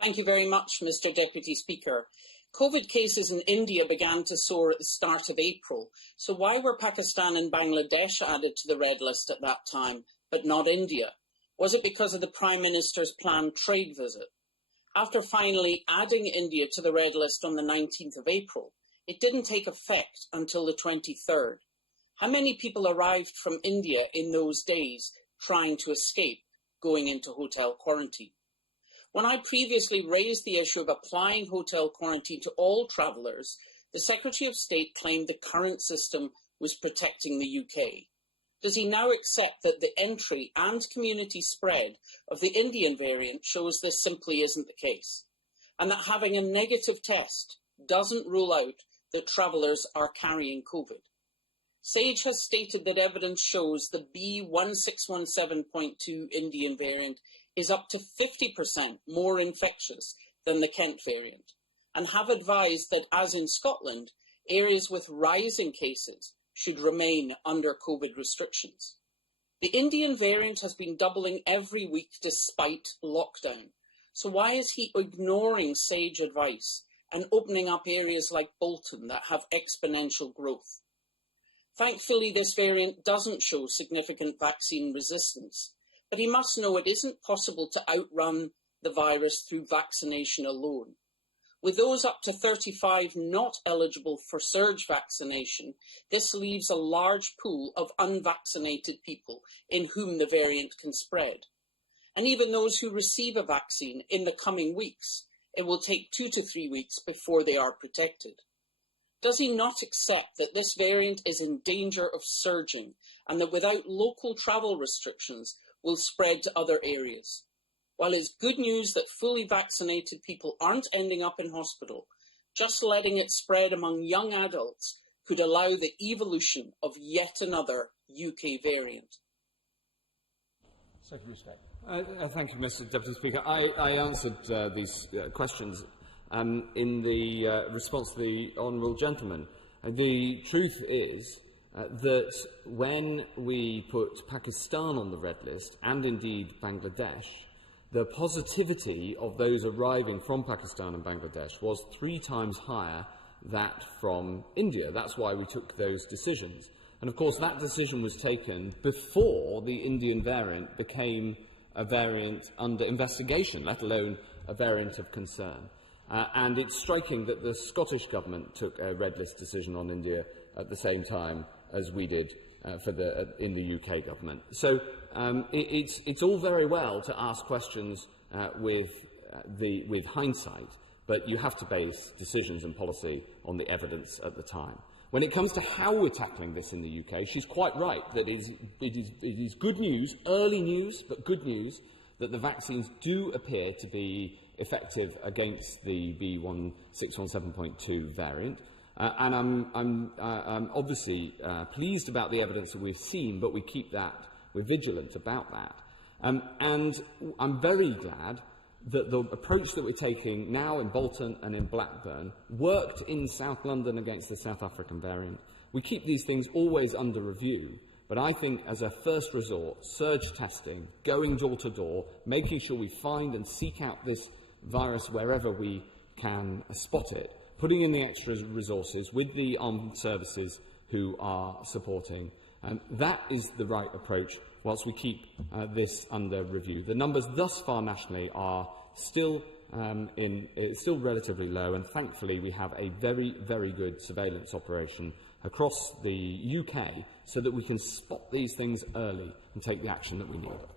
Thank you very much, Mr Deputy Speaker. COVID cases in India began to soar at the start of April, so why were Pakistan and Bangladesh added to the red list at that time, but not India? Was it because of the Prime Minister's planned trade visit? After finally adding India to the red list on the 19th of April, it didn't take effect until the 23rd. How many people arrived from India in those days trying to escape going into hotel quarantine? When I previously raised the issue of applying hotel quarantine to all travellers, the Secretary of State claimed the current system was protecting the UK. Does he now accept that the entry and community spread of the Indian variant shows this simply isn't the case, and that having a negative test doesn't rule out that travellers are carrying COVID? SAGE has stated that evidence shows the B1617.2 Indian variant is up to 50% more infectious than the Kent variant, and have advised that, as in Scotland, areas with rising cases should remain under COVID restrictions. The Indian variant has been doubling every week despite lockdown, so why is he ignoring SAGE advice and opening up areas like Bolton that have exponential growth? Thankfully, this variant doesn't show significant vaccine resistance, but he must know it isn't possible to outrun the virus through vaccination alone. With those up to 35 not eligible for surge vaccination, this leaves a large pool of unvaccinated people in whom the variant can spread. And even those who receive a vaccine in the coming weeks, it will take 2 to 3 weeks before they are protected. Does he not accept that this variant is in danger of surging and that without local travel restrictions will spread to other areas? While it's good news that fully vaccinated people aren't ending up in hospital, just letting it spread among young adults could allow the evolution of yet another UK variant. Secretary of State. Thank you, Mr Deputy Speaker. I answered these questions in the response to the honourable gentleman. The truth is that when we put Pakistan on the red list, and indeed Bangladesh, the positivity of those arriving from Pakistan and Bangladesh was 3 times higher than from India. That's why we took those decisions. And of course that decision was taken before the Indian variant became a variant under investigation, let alone a variant of concern. And it's striking that the Scottish Government took a red list decision on India at the same time as we did in the UK Government. So it's all very well to ask questions with hindsight, but you have to base decisions and policy on the evidence at the time. When it comes to how we're tackling this in the UK, she's quite right that it is good news, early news, but good news, that the vaccines do appear to be effective against the B1617.2 variant. And I'm obviously pleased about the evidence that we've seen, but we're vigilant about that. And I'm very glad that the approach that we're taking now in Bolton and in Blackburn worked in South London against the South African variant. We keep these things always under review, but I think as a first resort, surge testing, going door to door, making sure we find and seek out this virus wherever we can spot it, putting in the extra resources with the armed services who are supporting, that is the right approach whilst we keep this under review. The numbers thus far nationally are still relatively low, and thankfully we have a very, very good surveillance operation across the UK so that we can spot these things early and take the action that we need.